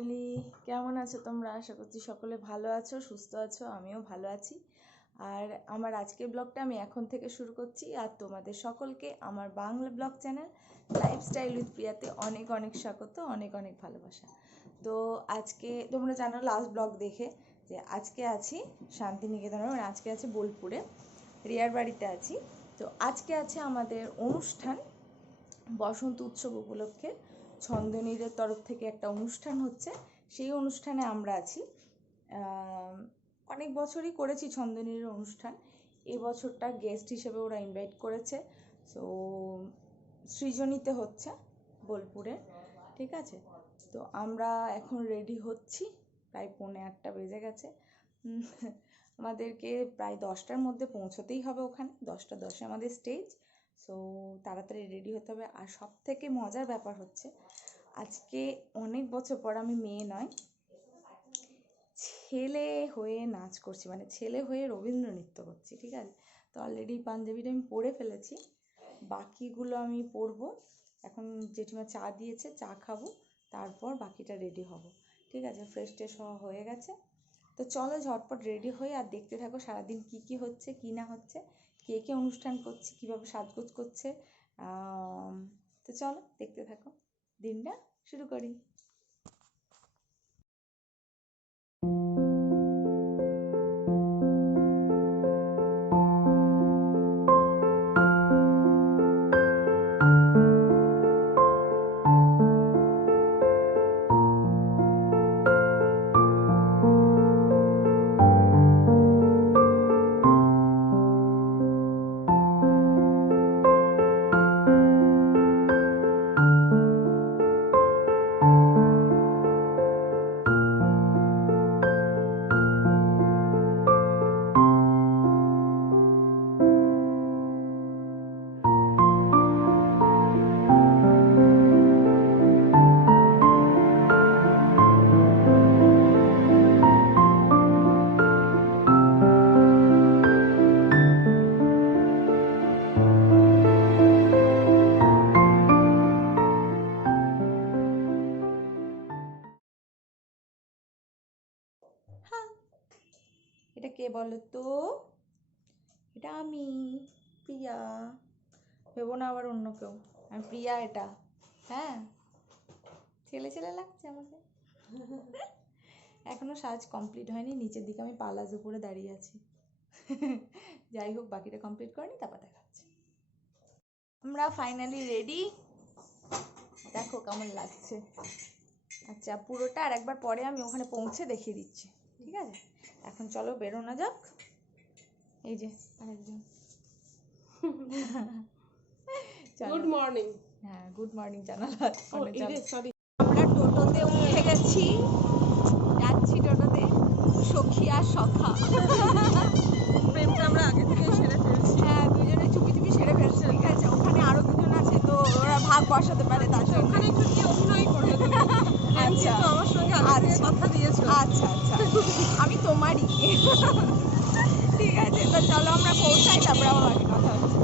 Family, কেমন আছো তোমরা? আশা করছি সকলে ভালো আছো, সুস্থ আছো। আমিও ভালো আছি। আর আমার আজকের ব্লগটা আমি এখন থেকে শুরু করছি। আর তোমাদের সকলকে আমার Bangla blog channel lifestyle with প্রিয়াতে অনেক অনেক স্বাগত, অনেক অনেক ভালোবাসা। তো আজকে তোমরা জানো লাস্ট ব্লগ দেখে যে আজকে আছি শান্তিনিকেতনে, মানে আজকে আছি বোলপুরে, রিয়ার বাড়িতে আছি। তো আজকে আছে আমাদের অনুষ্ঠান, বসন্ত উৎসব উপলক্ষে ছন্দনীরের তরফ থেকে একটা অনুষ্ঠান হচ্ছে। সেই অনুষ্ঠানে আমরা আছি। অনেক বছরই করেছি ছন্দনীরের অনুষ্ঠান। এবছরটা গেস্ট হিসেবে ওরা ইনভাইট করেছে। সো সৃজনীতে হচ্ছে বোলপুরে, ঠিক আছে। তো আমরা এখন রেডি হচ্ছি, প্রায় 7:45 বেজে গেছে। আমাদেরকে প্রায় 10টার মধ্যে পৌঁছতেই হবে ওখানে। 10টা 10 আমাদের স্টেজ। সো তাড়াতাড়ি রেডি হতে হবে। আর সব থেকে মজার ব্যাপার হচ্ছে আজকে অনেক বছর পর আমি মেয়ে নয়, ছেলে হয়ে নাচ করছি, মানে ছেলে হয়ে রবীন্দ্র নৃত্য করছি, ঠিক আছে। তো অলরেডি পাঞ্জাবিটা আমি পরে ফেলেছি, বাকিগুলো আমি পরবো। এখন জেঠিমা চা দিয়েছে, চা খাবো, তারপর বাকিটা রেডি হব, ঠিক আছে। ফ্রেশ ট্রেশ হওয়া হয়ে গেছে। তো চলো ঝটপট রেডি হয়ে আর দেখতে থাকো সারাদিন কি কি হচ্ছে কি না হচ্ছে, কে কে অনুষ্ঠান করছে, কীভাবে সাজগোজ করছে। তো চলো দেখতে থাকো, দিনটা শুরু করি। এটা কে বলো তো? এটা আমি, প্রিয়া। ভেবো না আবার অন্য কেউ, আমি প্রিয়া এটা। হ্যাঁ, ছেলে ছেলে লাগছে আমাকে। এখনো সাজ কমপ্লিট হয়নি, নিচের দিকে আমি পালাজ উপরে দাঁড়িয়ে আছি। যাই হোক, বাকিটা কমপ্লিট করিনি, তারপর দেখাচ্ছি। আমরা ফাইনালি রেডি, দেখো কেমন লাগছে। আচ্ছা, পুরোটা আর একবার পরে আমি ওখানে পৌঁছে দেখিয়ে দিচ্ছি, ঠিক আছে। এখন চলো বেরোনো যাক। এই যে আরেকজন। Good morning. হ্যাঁ, গুড মর্নিং জানালা। সরি, আমরা টোটোতে উঠে গেছি, যাচ্ছি টোটোতে, সখী আর সখা। প্রেমটা আমরা আগে থেকে সেরে ফেলছি। হ্যাঁ, দুজনে চুপি চুপি সেরে ফেলছে, ঠিক আছে। ওখানে আরো দুজন আছে, তো ওরা ভাগ বসাতে পারে, তার জন্য ওখানে একটু গিয়ে অভিনয় করবে তুমি। আচ্ছা, তো আমার সঙ্গে আগে থেকে কথা দিয়েছো। আচ্ছা আচ্ছা, আমি তোমারই। ঠিক আছে, তো চলো আমরা পৌঁছাই, তারপরে আবার বাকি কথা হচ্ছে।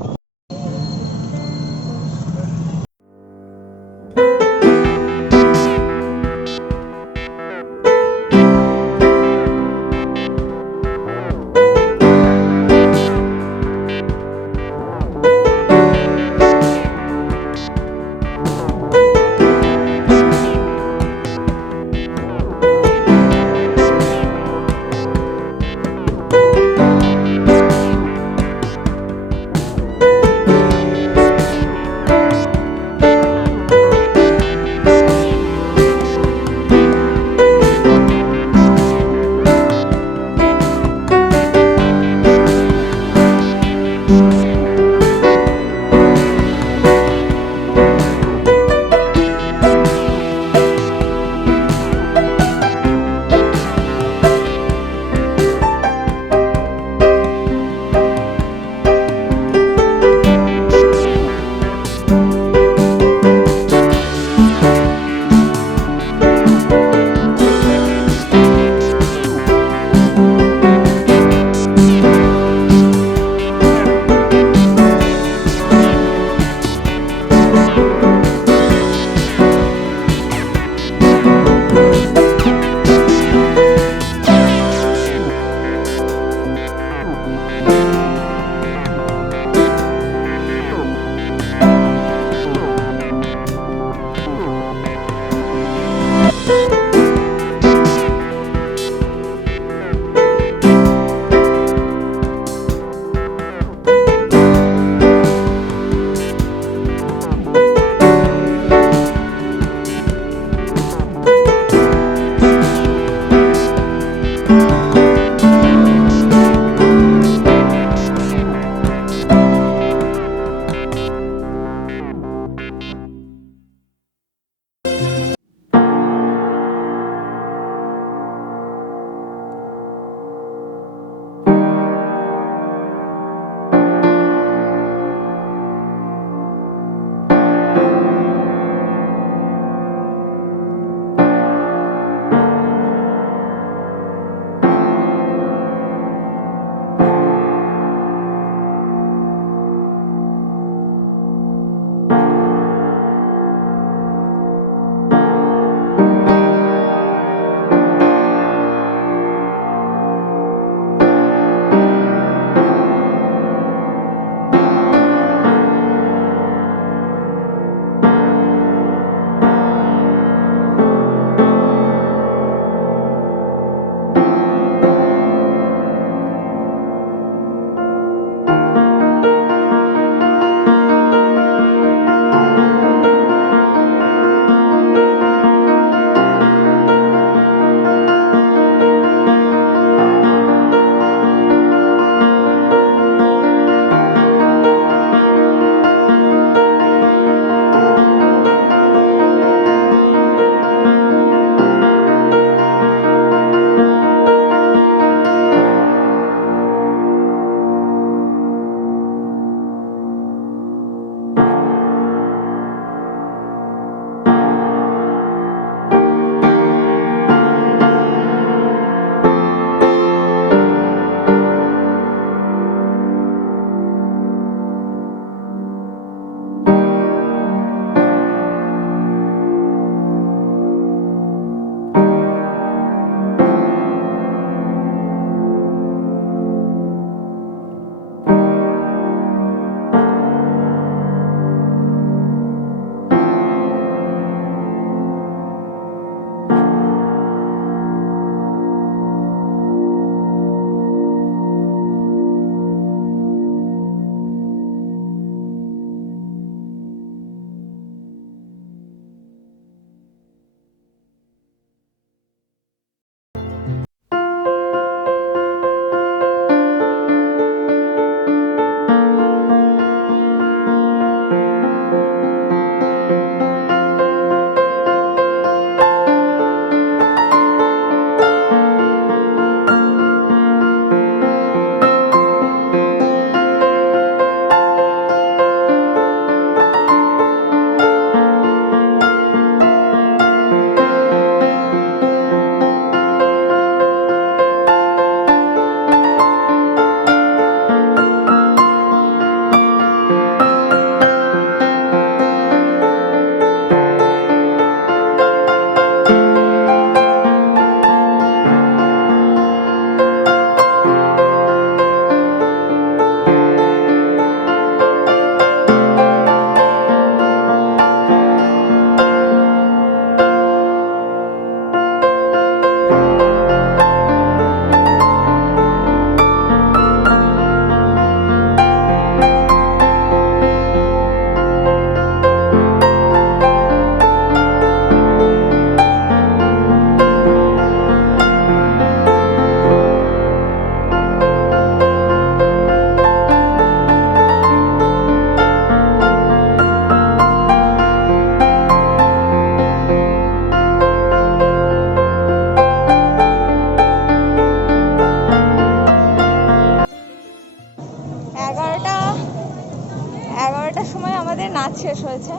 11টার সময় আমাদের নাচ শেষ হয়েছে।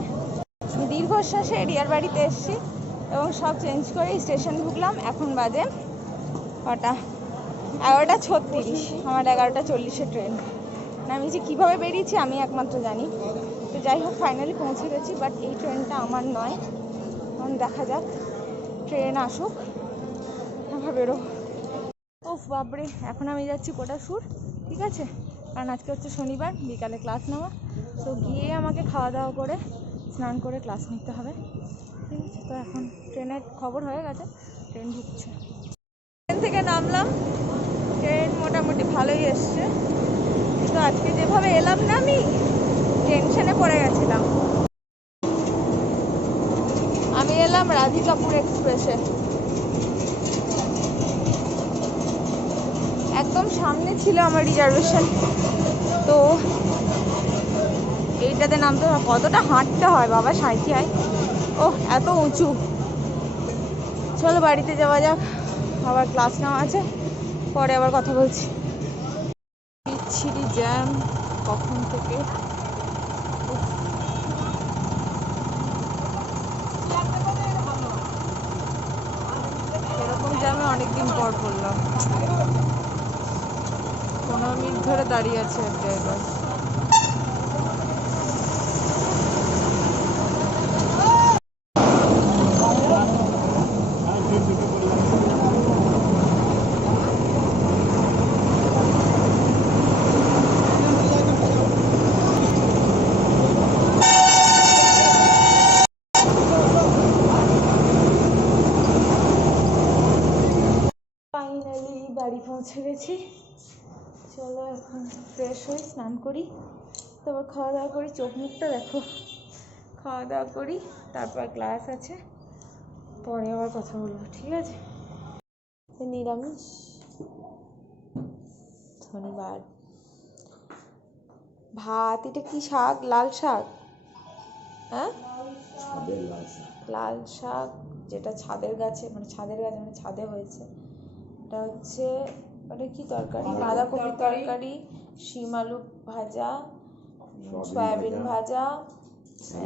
দীর্ঘশ্বাসে রিয়ার বাড়িতে এসেছি এবং সব চেঞ্জ করে স্টেশন ঢুকলাম। এখন বাজে কটা, 11:36। আমার 11:40-এ ট্রেন। আমি যে কীভাবে বেরিয়েছি আমি একমাত্র জানি। তো যাই হোক, ফাইনালি পৌঁছে গেছি। বাট এই ট্রেনটা আমার নয়। এখন দেখা যাক, ট্রেন আসুক, তারপর বেরোবো। ওফ বাপরে, এখন আমি যাচ্ছি কোটাসুর, ঠিক আছে? কারণ আজকে হচ্ছে শনিবার, বিকালে ক্লাস নেওয়া। তো গিয়ে আমাকে খাওয়া দাওয়া করে স্নান করে ক্লাস নিতে হবে, ঠিক আছে? তো এখন ট্রেনের খবর হয়ে গেছে, ট্রেন ঢুকছে। ট্রেন থেকে নামলাম, ট্রেন মোটামুটি ভালোই এসছে। কিন্তু আজকে যেভাবে এলাম না, আমি টেনশনে পড়ে গেছিলাম। আমি এলাম রাধিকাপুর এক্সপ্রেসে। একদম সামনে ছিল আমার রিজার্ভেশন। তো এইটাতে নামতে হয়, কতটা হাঁটতে হয় বাবা, সাঁইথিয়ায়। ওহ, এত উঁচু। চলো বাড়িতে যাওয়া যাক, আবার ক্লাস নেওয়া আছে, পরে আবার কথা বলছি। বিচ্ছিরি জ্যাম কখন থেকে। এরকম জ্যামে অনেকদিন পর পড়লাম। 15 মিনিট ধরে দাঁড়িয়ে আছে এক জায়গায়। ফাইনালি বাড়ি পৌঁছে গেছি। চলো এখন ফ্রেশ হই, স্নান করি, তারপর খাওয়া দাওয়া করি। চোখ মুখটা দেখো, খাওয়া দাওয়া করি, তারপর ক্লাস আছে, পরে আবার কথা বলবো, ঠিক আছে? নিরামিষ, শনিবার। ভাত, এটা কি শাক? লাল শাক, হ্যাঁ, লাল শাক, যেটা ছাদের গাছে, মানে ছাদে হয়েছে। এটা হচ্ছে, ওটা কি তরকারি? বাঁধাকপি তরকারি, শিম আলু ভাজা, সয়াবিন ভাজা,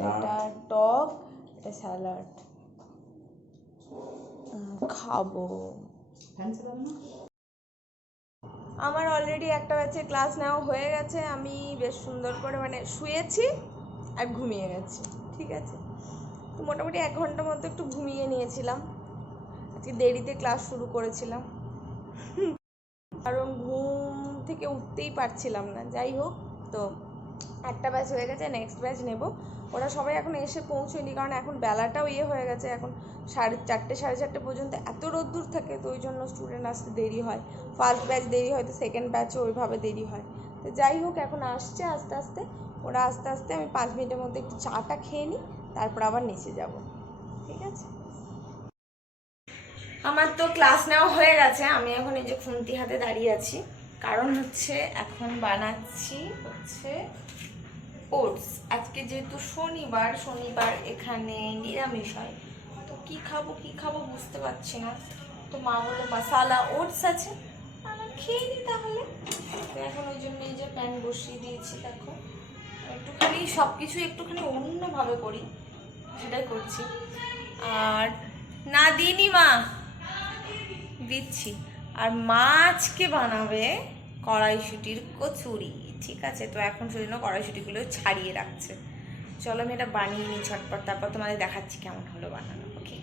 এটা টক, এটা স্যালাড। খাবো। আমার অলরেডি একটা ব্যাচে ক্লাস নেওয়া হয়ে গেছে। আমি বেশ সুন্দর করে মানে শুয়েছি আর ঘুমিয়ে গেছি, ঠিক আছে? তো মোটামুটি 1 ঘন্টার মতো একটু ঘুমিয়ে নিয়েছিলাম। আজকে দেরিতে ক্লাস শুরু করেছিলাম, কারণ ঘুম থেকে উঠতেই পারছিলাম না। যাই হোক, তো একটা ব্যাচ হয়ে গেছে, নেক্সট ব্যাচ নেব। ওরা সবাই এখন এসে পৌঁছয়নি, কারণ এখন বেলাটাও হয়ে গেছে। এখন 4:30 4:30 পর্যন্ত এত রোদ্দুর থাকে, তো ওই জন্য স্টুডেন্ট আসতে দেরি হয়। ফার্স্ট ব্যাচ দেরি হয়, তো সেকেন্ড ব্যাচও ওইভাবে দেরি হয়। তো যাই হোক, এখন আসছে আস্তে আস্তে। ওরা আস্তে আস্তে, আমি 5 মিনিটের মধ্যে একটু চাটা খেয়ে নিই, তারপর আবার নিচে যাব, ঠিক আছে? আমার তো ক্লাস নেওয়া হয়ে গেছে। আমি এখন এই যে খুন্তি হাতে দাঁড়িয়ে আছি, কারণ হচ্ছে এখন বানাচ্ছি হচ্ছে ওটস। আজকে যেহেতু শনিবার এখানে নিরামিষ হয়, তো কি খাবো বুঝতে পারছি না। তো মা বললো মশালা ওটস আছে, আমার খেয়ে নিই তাহলে। তো এখন ওই জন্য এই যে প্যান বসিয়ে দিয়েছি। দেখো, একটুখানি সব কিছু একটুখানি অন্যভাবে করি, সেটাই করছি। আর না দিইনি মা, দিচ্ছি। আর মাছকে বানাবে কড়াইশুঁটির কচুরি, ঠিক আছে? তো এখন সেজন্য কড়াইশুঁটিগুলো ছাড়িয়ে রাখছে। চলো আমি এটা বানিয়ে নিই ঝটপট, তারপর তোমাদের দেখাচ্ছি কেমন হলো বানানো। ওকে,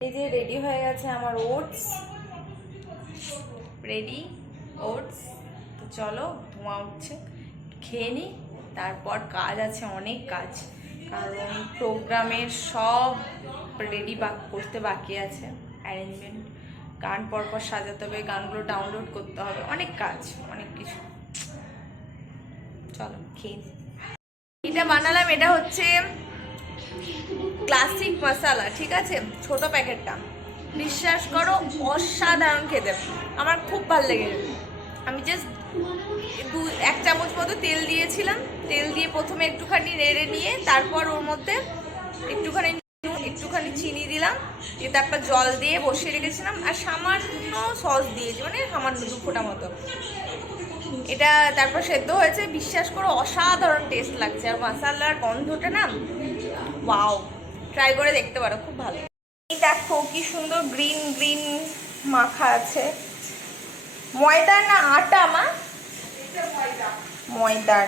এই যে রেডি হয়ে গেছে আমার ওটস, রেডি ওটস। তো চলো, ধোঁয়া উঠছে, খেয়ে নিই, তারপর কাজ আছে, অনেক কাজ। কারণ প্রোগ্রামের সব রেডি করতে বাকি আছে, অ্যারেঞ্জমেন্ট, গান পরপর সাজাতে হবে, গানগুলো ডাউনলোড করতে হবে, অনেক কাজ, অনেক কিছু। চলো খেয়ে। এটা বানালাম, এটা হচ্ছে ক্লাসিক মশালা, ঠিক আছে? ছোট প্যাকেটটা, বিশ্বাস করো অসাধারণ খেতে, আমার খুব ভালো লেগেছে। আমি জাস্ট 1 চামচ মতো তেল দিয়েছিলাম। তেল দিয়ে প্রথমে একটুখানি নেড়ে নিয়ে, তারপর ওর মধ্যে একটুখানি চিনি দিলাম, দিয়ে তারপর জল দিয়ে বসিয়ে রেখেছিলাম। আর সামান্য সস দিয়েছি, মানে সামান্য 2 ফোঁটা মতো। এটা তারপর সেদ্ধ হয়েছে, বিশ্বাস করো অসাধারণ টেস্ট লাগছে, আর মশলার গন্ধটা না ওয়াও, ট্রাই করে দেখতে পারো, খুব ভালো। এই দেখো কি সুন্দর গ্রিন গ্রিন মাখা আছে, ময়দা না আটা মা? ময়দার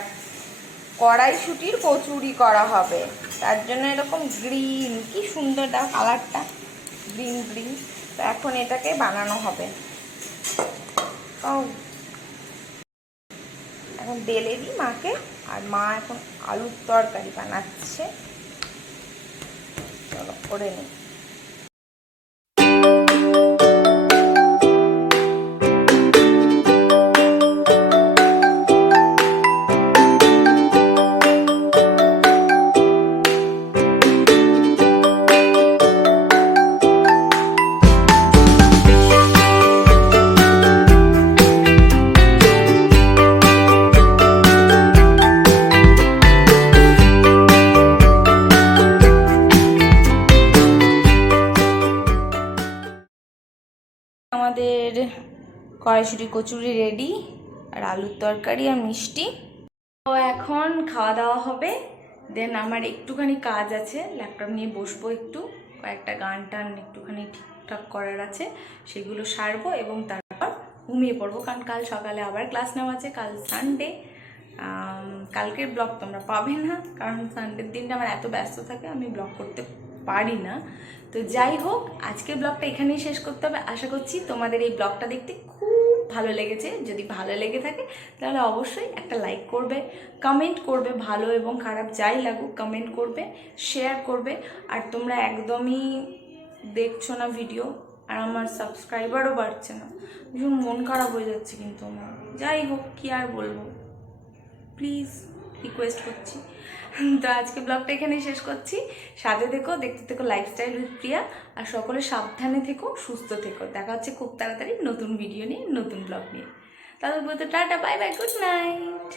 কড়াইশুটির কচুরি করা হবে, তার জন্য এরকম গ্রিন, কি সুন্দর দাও কালারটা, গ্রিন গ্রিন। তো এখন এটাকে বানানো হবে। এখন বেলে দিই মাকে, আর মা এখন আলুর তরকারি বানাচ্ছে, চলো করে নিই। আমাদের কড়াইশুঁটি কচুরি রেডি, আর আলুর তরকারি আর মিষ্টি। তো এখন খাওয়া দাওয়া হবে, দেন আমার একটুখানি কাজ আছে, ল্যাপটপ নিয়ে বসবো, একটু কয়েকটা গান টান একটুখানি ঠিকঠাক করার আছে, সেগুলো সারবো এবং তারপর ঘুমিয়ে পড়বো, কারণ কাল সকালে আবার ক্লাস নেওয়া আছে, কাল সানডে। কালকের ব্লগ তোমরা পাবে না, কারণ সানডের দিনটা আমার এত ব্যস্ত থাকে, আমি ব্লগ করতে পারি না। তো যাই হোক, আজকের ব্লগটা এখানেই শেষ করতে হবে। আশা করছি তোমাদের এই ব্লগটা দেখতে খুব ভালো লেগেছে। যদি ভালো লেগে থাকে তাহলে অবশ্যই একটা লাইক করবে, কমেন্ট করবে, ভালো এবং খারাপ যাই লাগুক কমেন্ট করবে, শেয়ার করবে। আর তোমরা একদমই দেখছো না ভিডিও, আর আমার সাবস্ক্রাইবারও বাড়ছে না, ভীষণ মন খারাপ হয়ে যাচ্ছে কিন্তু আমার। যাই হোক, কি আর বলবো, প্লিজ রিকোয়েস্ট করছি। তো আজকে ব্লগটা এখানেই শেষ করছি। সাথে থেকো, দেখতে থেকো লাইফস্টাইল উইথ প্রিয়া, আর সকলে সাবধানে থেকো, সুস্থ থেকো। দেখা হচ্ছে খুব তাড়াতাড়ি নতুন ভিডিও নিয়ে, নতুন ব্লগ নিয়ে। তাদের বলতে tata, bye bye, good night.